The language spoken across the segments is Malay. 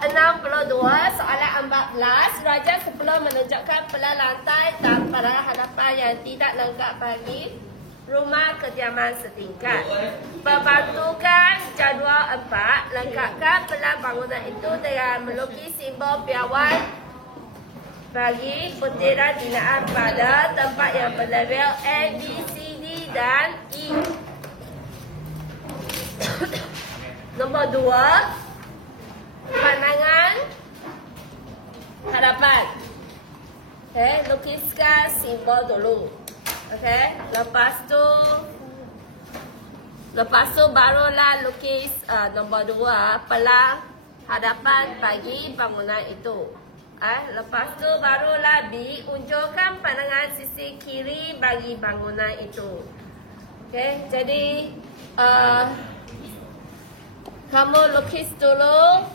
62 soalan 14. Raja sebelum menunjukkan pelan lantai dan pada hadapan yang tidak lengkap bagi rumah kediaman setingkat. Perbantukan jadual 4. Lengkapkan pelan bangunan itu dengan melukis simbol piawan bagi butiran binaan pada tempat yang berlabel A, B, C, D dan E. Nombor 2. Pandangan hadapan. Okay, lukiskan simbol dulu. Okay, lepas tu barulah lukis nombor 2 pelang hadapan bagi bangunan itu. Lepas tu barulah B, unjukkan pandangan sisi kiri bagi bangunan itu. Okay, jadi kamu lukis dulu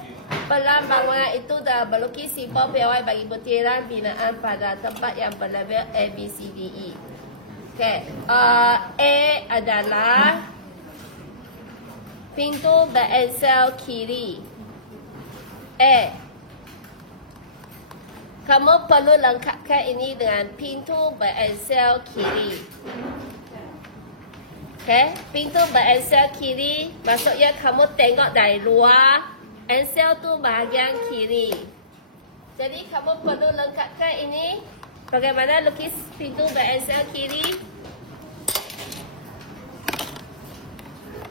pelang bangunan itu dah berlukis simbol piawai bagi butiran binaan pada tempat yang berlabel A, B, C, D, E. Okay. A adalah pintu beransel kiri. A. Kamu perlu lengkapkan ini dengan pintu beransel kiri. Okay. Pintu beransel kiri maksudnya kamu tengok dari luar. Ansel tu bahagian kiri. Jadi kamu perlu lengkapkan ini. Bagaimana lukis pintu beransel kiri?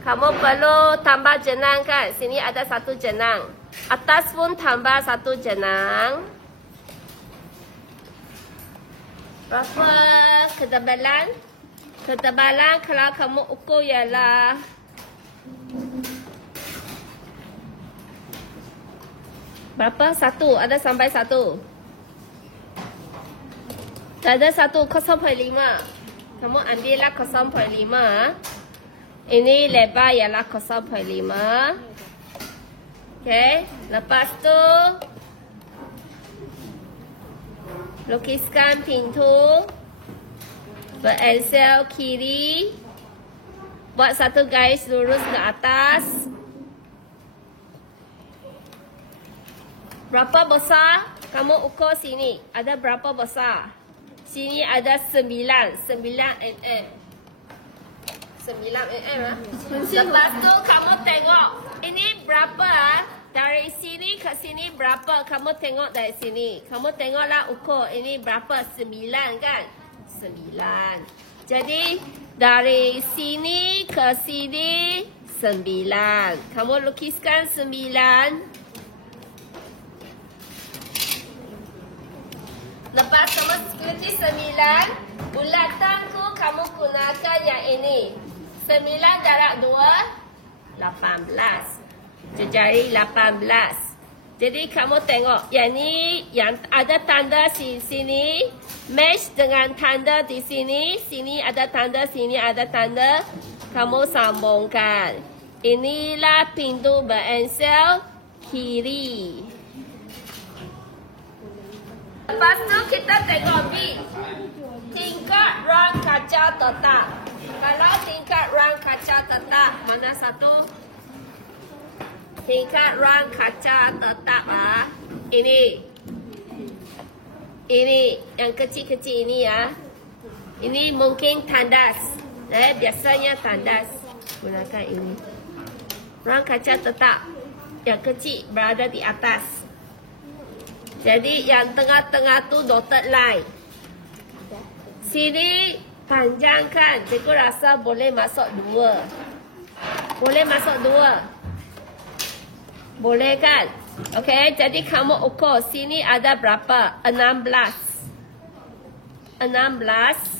Kamu perlu tambah jenang kan? Sini ada satu jenang. Atas pun tambah satu jenang. Berapa ketebalan? Ketebalan kalau kamu ukur ialah berapa? 1. Ada sampai 1. Ada 1, 0.5. Kamu ambillah 0.5. Ini lebar ialah 0.5. Okay. Lepas tu lukiskan pintu beransel kiri. Buat satu garis lurus ke atas. Berapa besar? Kamu ukur sini. Ada berapa besar? Sini ada 9 mm. 9 mm lah. Lepas tu kamu tengok. Ini berapa? Dari sini ke sini berapa? Kamu tengok dari sini. Kamu tengoklah ukur. Ini berapa? 9 kan? 9. Jadi dari sini ke sini 9. Kamu lukiskan 9. Lepas kamu lukis 9, bulatan tu kamu gunakan yang ini. 9 darab 2, 18. Jejari 18. Jadi kamu tengok, yang ni yang ada tanda di sini, match dengan tanda di sini. Sini ada tanda, sini ada tanda. Kamu sambungkan. Inilah pintu beransel kiri. Lepas tu kita tengok B. Tingkat rang kaca tetap. Kalau tingkat rang kaca tetap, mana satu? Tingkat rang kaca tetap ini. Ini yang kecil-kecil ini ya. Ini mungkin tandas. Biasanya tandas. Gunakan ini. Rang kaca tetap. Yang kecil berada di atas. Jadi yang tengah-tengah tu dotted line. Sini panjangkan. Cikgu rasa boleh masuk 2. Boleh masuk 2. Boleh kan? Okey, jadi kamu ukur. Sini ada berapa? 16. 16.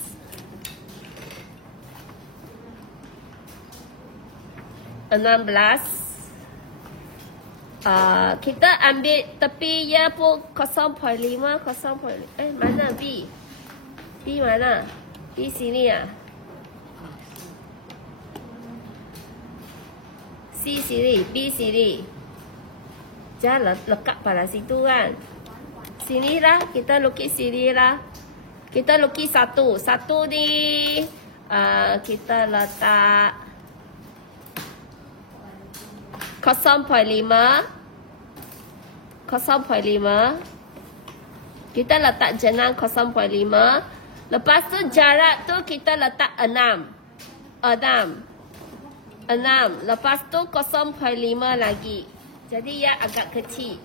Kita ambil tepi ya pun 0.5, 0.5. Mana B? B mana? B sini ya. C sini, B sini. Jangan lekat pada situ kan. Sini lah, kita lukis sini lah. Kita lukis satu. Satu ni kita letak 0.5. 0.5. Kita letak jenang 0.5. Lepas tu jarak tu kita letak 6. Lepas tu 0.5 lagi. Jadi ia agak kecil.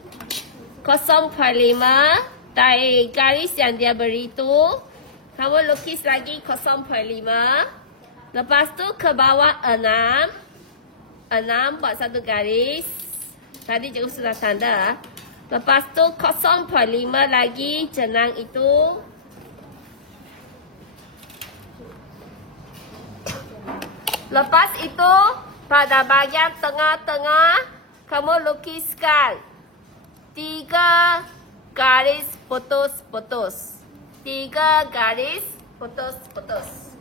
0.5 dari garis yang dia beri tu, kamu lukis lagi 0.5. Lepas tu ke bawah 6 buat satu garis. Tadi juga sudah tanda. Lepas tu 0.5 lagi jenang itu. Lepas itu pada bahagian tengah-tengah kamu lukiskan 3 garis putus-putus. 3 garis putus-putus.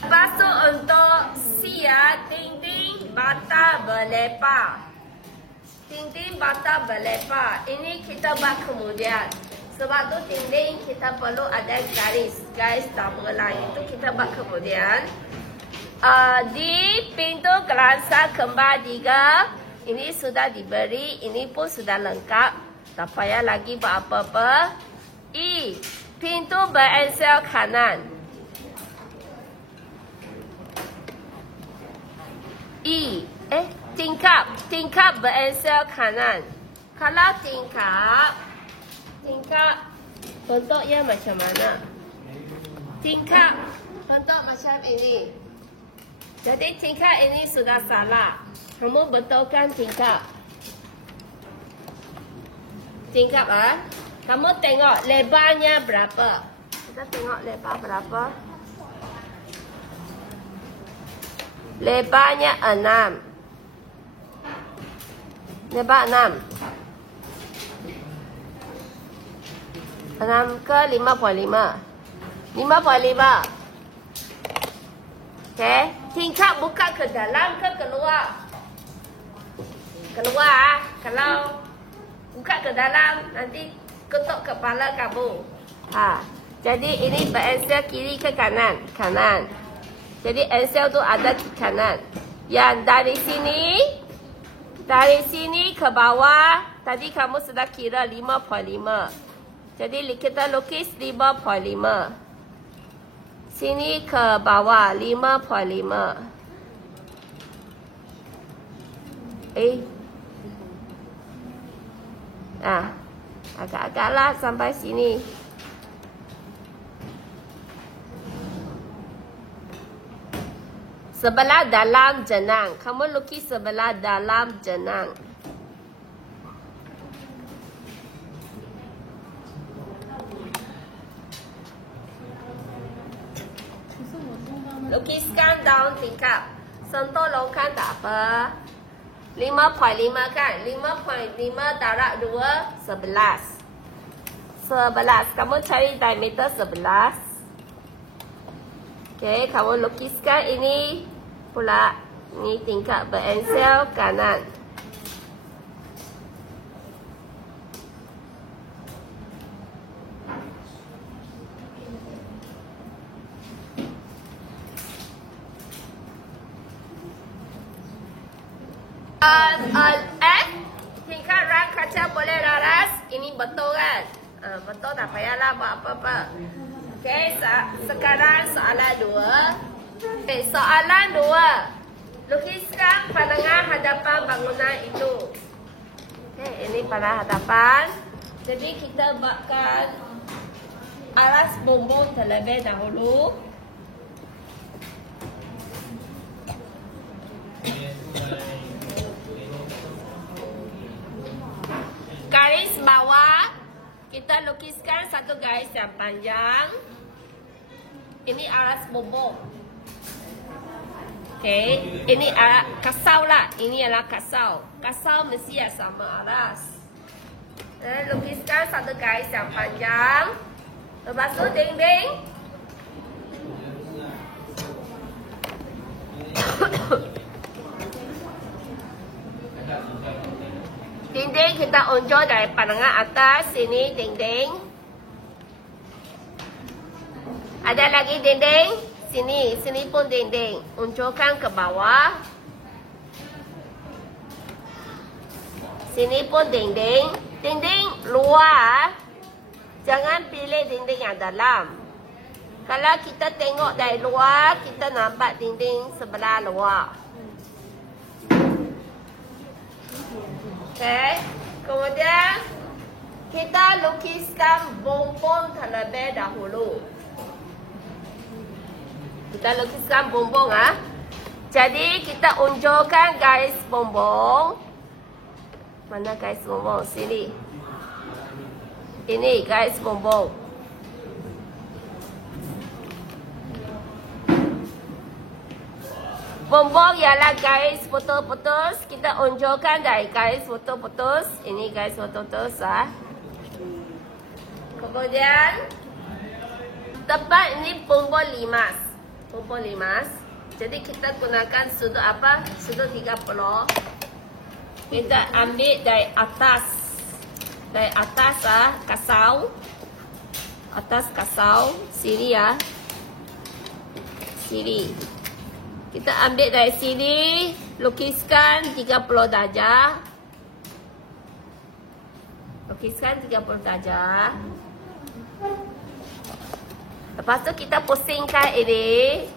Lepas tu untuk siap dinding bata berlebar. Dinding bata berlebar. Ini kita buat kemudian. Sebab tu dinding kita perlu ada garis double line. Itu kita buat kemudian. Di pintu gelansa kembar 3. Ini sudah diberi. Ini pun sudah lengkap. Tak payah lagi buat apa-apa. I. Pintu berensel kanan. I. Tingkap berensel kanan. Kalau tingkap bentuknya macam mana? Tingkap bentuk macam ini. Jadi tingkap ini sudah salah. Kamu betulkan tingkap. Tingkap Kamu tengok lebarnya berapa? Kita tengok lebar berapa? Lebarnya 6. Lebar 6. 6 ke 5.5. 5.5. Okey. Tingkap buka ke dalam ke keluar? Keluar. Kalau buka ke dalam, nanti ketuk kepala kamu. Jadi ini berensel kiri ke kanan? Kanan. Jadi ensel tu ada di kanan. Yang dari sini ke bawah, tadi kamu sudah kira 5.5. Jadi kita lukis 5.5. Sini ke bawah 5.5. Agak-agaklah sampai sini. Sebelah dalam jenang. Kamu lukis sebelah dalam jenang. Lukiskan daun tingkap. Sentuh longkan tak apa. 5.5 kan? 5.5 darab 2, 11. 11. Kamu cari diameter 11. Okey, kamu lukiskan ini pula. Ini tingkap berensel kanan. Tingkat rak kaca boleh laras. Ini betul kan? Betul, tak payahlah buat apa-apa. Okey, sekarang soalan 2. Soalan 2. Lukiskan pandangan hadapan bangunan itu. Okey, ini pandangan hadapan. Jadi kita buatkan alas bumbung terlebih dahulu. Garis bawah kita lukiskan satu garis yang panjang. Ini alas bumbung. Okey, ini kasau lah. Ini adalah kasau. Kasau mesti sama alas. Lukiskan satu garis yang panjang. Lepas tu dinding. Dinding kita unjuk dari pandangan atas. Sini dinding. Ada lagi dinding. Sini pun dinding. Unjukkan ke bawah. Sini pun dinding. Dinding luar, jangan pilih dinding yang dalam. Kalau kita tengok dari luar, kita nampak dinding sebelah luar. Okay. Kemudian kita lukiskan bonbon terlebih dahulu. Kita lukiskan bonbon Jadi kita unjukkan garis bonbon. Mana garis bonbon? Sini. Ini garis bonbon. Bonbon ialah garis putus-putus. Kita unjukkan dari garis putus-putus. Ini garis putus-putus Kemudian tempat ini bonbon limas. Bonbon limas. Jadi kita gunakan sudut apa? Sudut 30. Kita ambil dari atas. Dari atas kasau. Atas kasau. Sini Sini. Kita ambil dari sini, lukiskan 30 darjah. Lukiskan 30 darjah. Lepas tu kita pusingkan ini.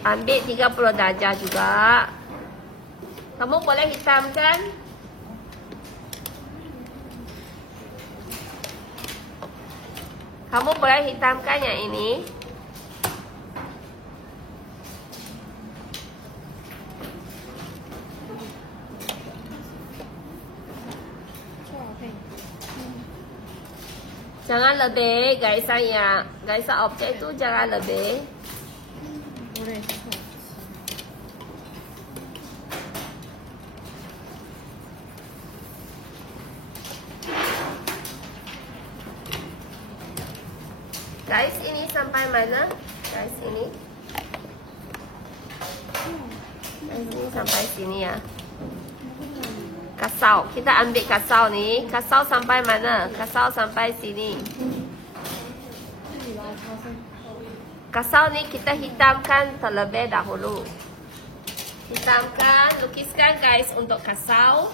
Ambil 30 darjah juga. Kamu boleh hitamkan. Kamu boleh hitamkan yang ini. Jangan lebih garisan objek tu jangan lebih. Garis ini sampai mana? Garis ini. Garis ini sampai sini Kasau. Kita ambil kasau ni. Kasau sampai mana? Kasau sampai sini. Kasau ni kita hitamkan terlebih dahulu. Hitamkan, lukiskan garis untuk kasau.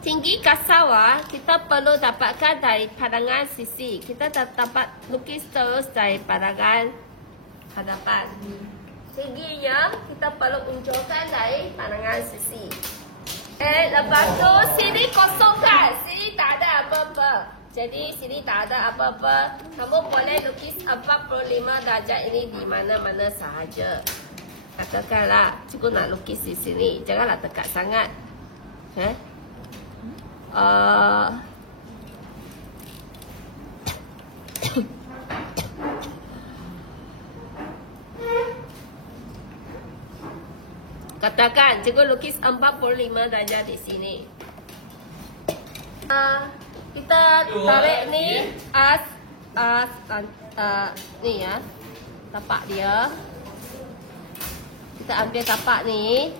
Tinggi kasau kita perlu dapatkan dari pandangan sisi. Kita dapat lukis terus dari pandangan hadapan. Tingginya kita perlu unjukkan dari pandangan sisi. Lepas tu sini kosongkan. Sini tak ada apa-apa. Jadi sini tak ada apa-apa. Kamu boleh lukis 45 darjah ini di mana-mana sahaja. Katakanlah, cikgu nak lukis di sini. Janganlah dekat sangat. Katakan, cikgu lukis 45 darjah di sini. Kita tarik ni ni tapak dia. Kita ambil tapak ni,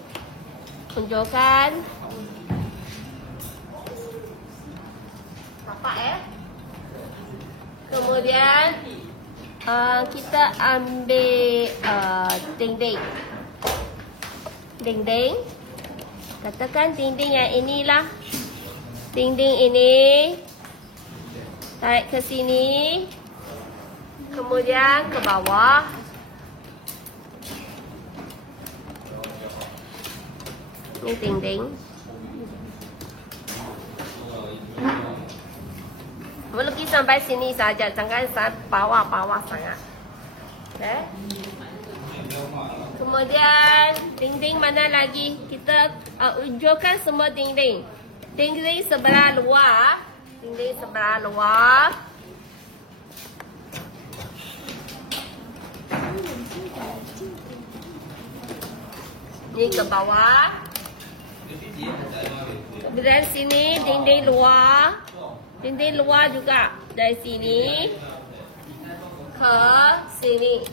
tunjukkan tapak Kemudian kita ambil dinding. Dinding. Katakan dinding yang inilah. Dinding ini. Tarik ke sini. Kemudian ke bawah. Ini dinding. Melukis sampai sini saja. Jangan bawah-bawah sangat. Okay. Kemudian dinding mana lagi? Kita unjukkan semua dinding. Dinding sebelah luar. Dinding sebelah luar. Ni ke bawah. Kemudian sini dinding luar. Dinding luar juga. Dari sini ke sini.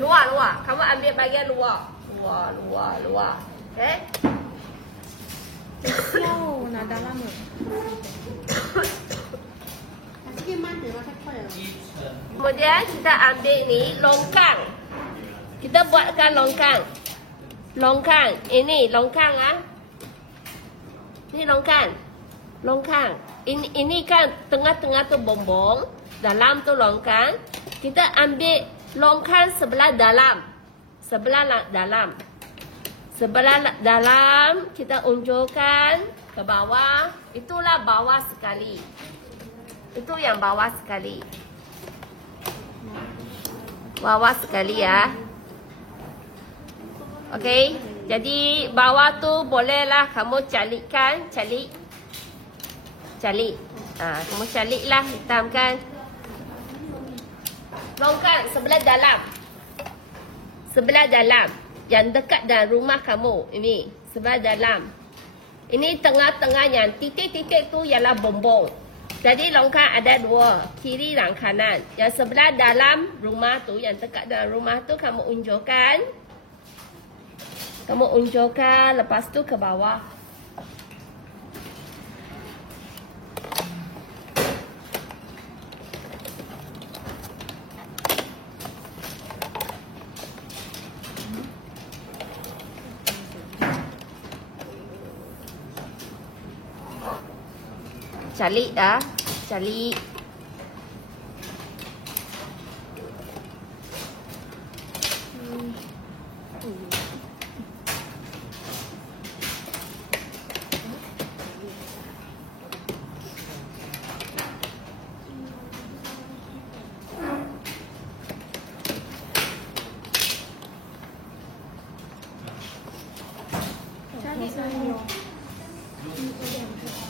Luar. Kamu ambil bagian luar. Luar. Okay? Nak dalam ke? Nanti mana? Kemudian kita ambil ni longkang. Kita buatkan longkang. Longkang. Ini longkang ah. Ini longkang. Longkang. Ini kan tengah-tengah tu bombong, dalam tu longkang. Kita ambil longkang sebelah dalam. Sebelah dalam. Sebelah dalam kita unjurkan ke bawah. Itulah bawah sekali. Itu yang bawah sekali. Bawah sekali ya. Okey. Jadi bawah tu bolehlah kamu calikkan, calik. Kamu caliklah, hitamkan. Longkang sebelah dalam. Sebelah dalam. Yang dekat dengan rumah kamu. Ini sebelah dalam. Ini tengah-tengahnya. Titik-titik tu ialah bombong. Jadi longkang ada dua, kiri dan kanan. Yang sebelah dalam rumah tu, yang dekat dengan rumah tu kamu unjurkan. Kamu unjurkan, lepas tu ke bawah. Calik dah, calik.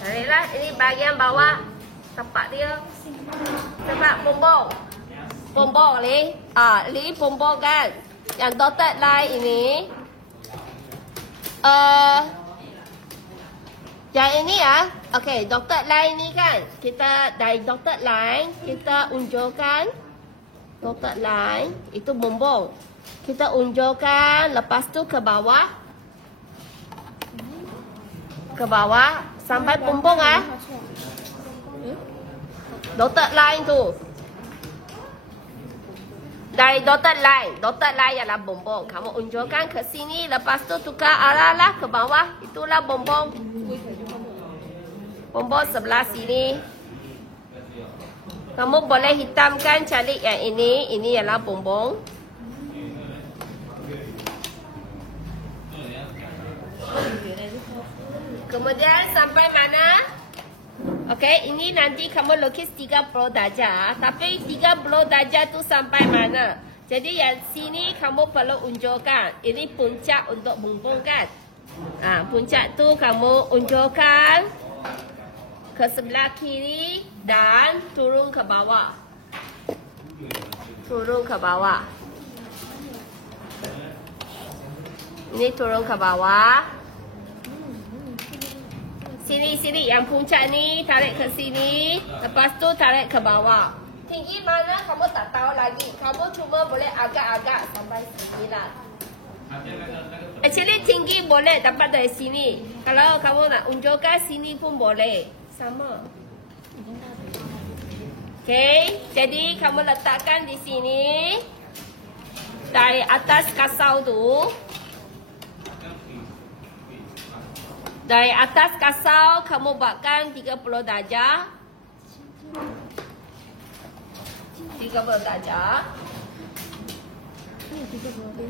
Carilah ini bahagian bawah tapak dia. Sebab bombong. Bombong ni. Ni bombong kan. Yang dotted line ini. Yang ini ya. Okey, dotted line ni kan. Kita dari dotted line kita unjurkan dotted line itu bombong. Kita unjurkan, lepas tu ke bawah. Ke bawah sampai bombong ah. Dotted line tu. Dari dotted line ialah bombong. Kamu unjurkan ke sini, lepas tu tukar arah lah ke bawah. Itulah bombong. Bombong sebelah sini. Kamu boleh hitamkan calik yang ini. Ini ialah bombong. Kemudian sampai mana? Okey, ini nanti kamu lukis 30 darjah. Tapi 30 darjah tu sampai mana? Jadi yang sini kamu perlu unjurkan. Ini puncak untuk bombong kan? Puncak tu kamu unjurkan ke sebelah kiri dan turun ke bawah. Turun ke bawah. Ini turun ke bawah. Sini yang puncak ni tarik ke sini, lepas tu tarik ke bawah. Tinggi mana kamu tak tahu lagi. Kamu cuma boleh agak-agak sampai sini lah. Actually tinggi boleh dapat dari sini. Kalau kamu nak unjurkan sini pun boleh. Sama. Okay, jadi kamu letakkan di sini. Dari atas kasau tu. Dari atas kasau kamu buatkan 30 darjah. 30 darjah.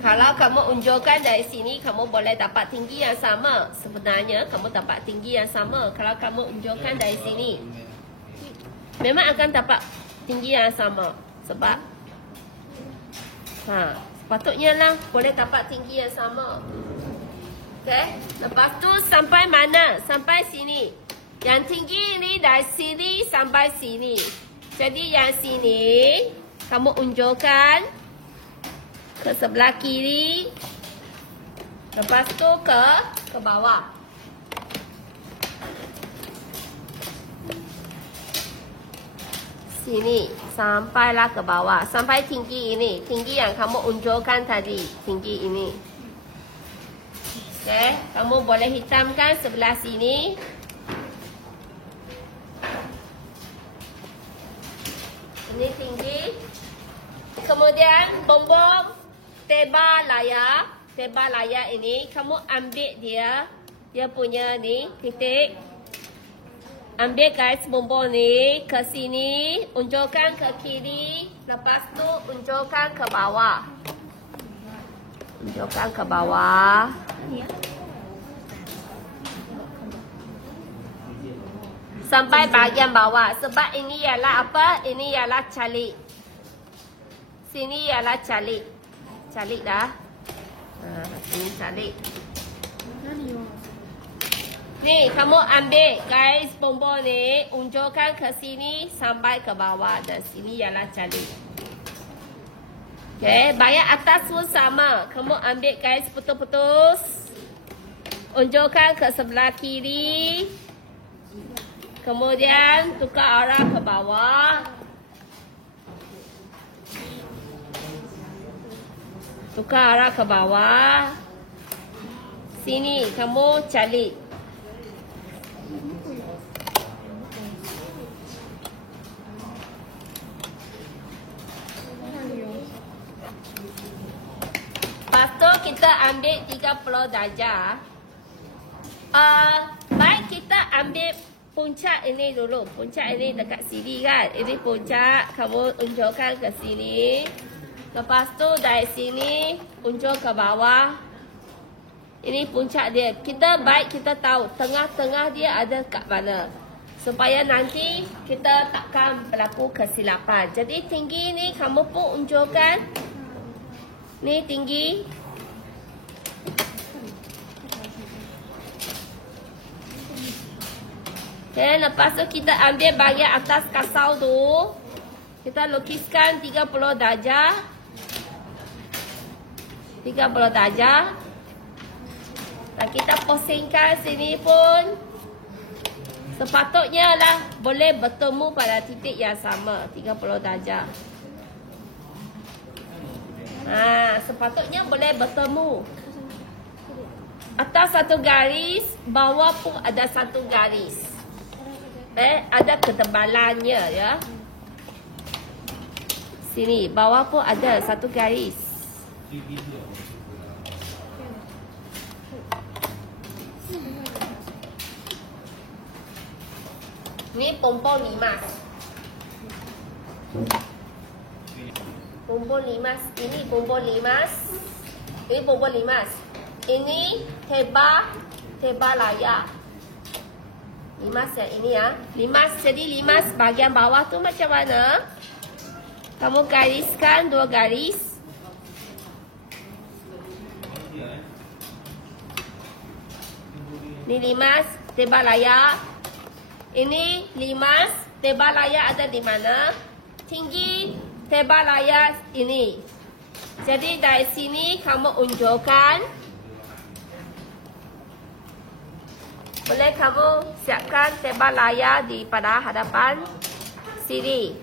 Kalau kamu unjurkan dari sini, kamu boleh dapat tinggi yang sama. Sebenarnya kamu dapat tinggi yang sama. Kalau kamu unjurkan dari sini, memang akan dapat tinggi yang sama. Sebab sepatutnya lah boleh dapat tinggi yang sama. Okay. Lepas tu sampai mana? Sampai sini. Yang tinggi ni dari sini sampai sini. Jadi yang sini kamu unjurkan ke sebelah kiri. Lepas tu ke bawah. Sini sampailah ke bawah. Sampai tinggi ini. Tinggi yang kamu unjurkan tadi. Tinggi ini. Okay, kamu boleh hitamkan sebelah sini. Ini tinggi. kemudian bombom tebal layar ini kamu ambil dia punya ni titik. Ambil guys bombom ni ke sini, unjukkan ke kiri, lepas tu unjukkan ke bawah. Unjukkan ke bawah. Sampai bahagian bawah. Sebab ini ialah apa? Ini ialah calik. Sini ialah calik. Calik dah. Sini calik. Ni kamu ambil guys bombom ni, unjukkan ke sini sampai ke bawah, dan sini ialah calik. Okay, bahagian atas pun sama. Kamu ambil guys putus-putus, unjukkan ke sebelah kiri, kemudian tukar arah ke bawah. Tukar arah ke bawah. Sini kamu calik. Lepas tu kita ambil 30 darjah. Baik kita ambil puncak ini dulu. Puncak ini dekat sini kan. Ini puncak. Kamu unjukkan ke sini. Lepas tu dari sini unjuk ke bawah. Ini puncak dia. Kita tahu tengah-tengah dia ada kat mana. Supaya nanti kita takkan berlaku kesilapan. Jadi tinggi ni kamu pun unjukkan. Ni tinggi. Okay, lepas tu kita ambil bahagian atas kasau tu. Kita lukiskan 30 darjah. 30 darjah. Dan kita pusingkan sini pun. Sepatutnya lah boleh bertemu pada titik yang sama. 30 darjah. Sepatutnya boleh bertemu. Atas satu garis, bawah pun ada satu garis. Ada ketebalannya ya. Sini, bawah pun ada satu garis. Ni pompon limas. Pompon limas. Ini pompon limas. Ini pompon limas. Ini tebal layar. Limas yang ini ya. Limas, jadi limas bahagian bawah tu macam mana? Kamu gariskan 2 garis. Ini limas tebal layar. Ini limas tebal layar ada di mana? Tinggi tebal layar ini. Jadi dari sini kamu unjukkan. Boleh kamu siapkan tebal layar di pada hadapan sini.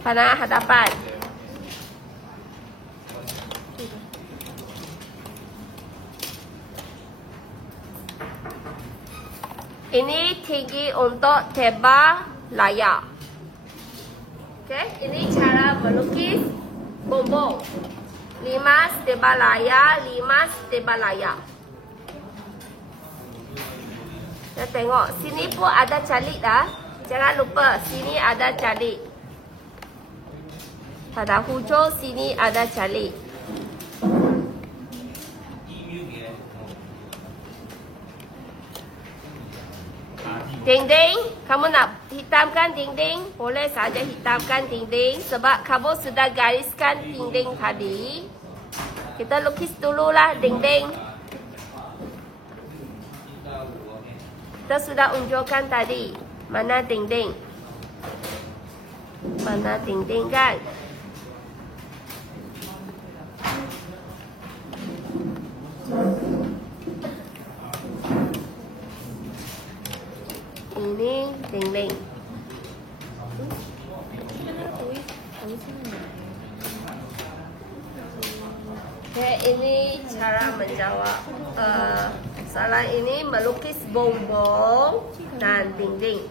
Pada hadapan. Ini tinggi untuk tebal layar. Okay, ini cara melukis bombom. Limas tebal layar, limas tebal layar. Kita tengok, sini pun ada calik dah. Jangan lupa, sini ada calik. Pada hujung sini ada calik. Dinding, kamu nak hitamkan dinding, boleh saja hitamkan dinding. Sebab kamu sudah gariskan dinding tadi. Kita lukis dululah dinding. Kita sudah unjukkan tadi. Mana dinding? Mana dinding kan? Ini dinding. Okay, ini cara menjawab soalan ini melukis bombom dan dinding.